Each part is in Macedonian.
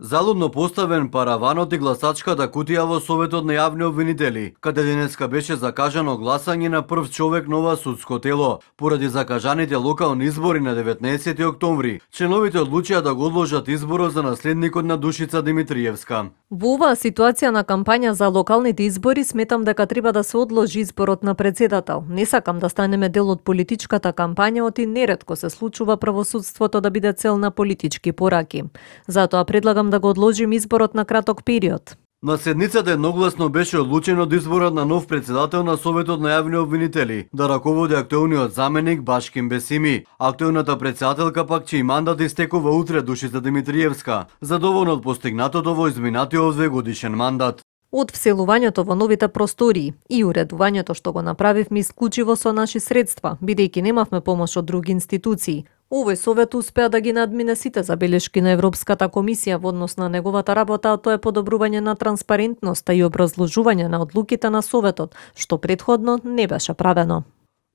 Залудно поставен параванот и гласачката кутија во Советот на јавни обвинители, каде денеска беше закажано гласање на прв човек на ова судско тело. Поради закажаните локални избори на 19 октомври, членовите одлучија да го одложат изборот за наследникот на Душица Димитриевска. Во оваа ситуација на кампања за локалните избори сметам дека треба да се одложи изборот на председател. Не сакам да станеме дел од политичката кампања, оти неретко се случува правосудството да биде цел на политички пораки. Затоа предлагам да го одложим изборот на краток период. На седницата едногласно беше одлучено до изборот на нов председател на Советот на јавни обвинители, да раководи актуелниот заменик Башким Бесими. Актуелната председателка пак чиј мандат истекува утре, Душица Димитриевска, задоволна од постигнатото во изминатиот 2-годишен мандат. Од вселувањето во новите простории и уредувањето што го направивме исклучиво со наши средства, бидејќи немавме помош од други институции. Овој совет успеа да ги надмине сите забелешки на Европската комисија во однос на неговата работа, а тоа е подобрување на транспарентноста и образложување на одлуките на советот, што претходно не беше правено.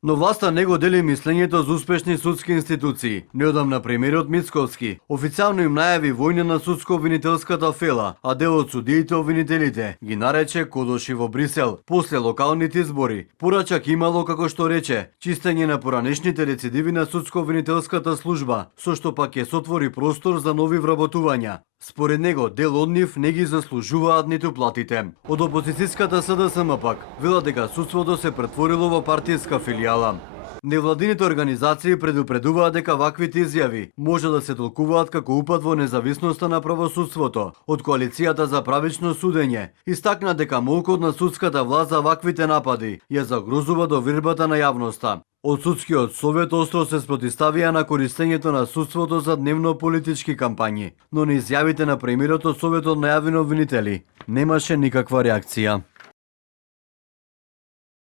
Но власта не го дели мислењето за успешни судски институции. Неодамна премиерот Мицковски официјално им најави војна на судско-обвинителската фела, а дел од судиите обвинителите ги нарече кодоши во Брисел. После локалните избори, порачак имало, како што рече, чистење на поранешните рецидиви на судско-обвинителската служба, со што пак ќе се отвори простор за нови вработувања. Според него, дел од нив не ги заслужуваат ниту платите. Од опозицијската СДСМ пак велат дека судството се претворило во партиска филијала. Невладините организации предупредуваат дека ваквите изјави може да се толкуваат како упад во независноста на правосудството. Од Коалицијата за правично судење истакна дека молкот на судската власт за ваквите напади ја загрозува довербата на јавноста. Од судскиот совет остро се спротивставија на користењето на судството за дневно политички кампањи, но на изјавите на премиерот од Советот на јавни обвинители немаше никаква реакција.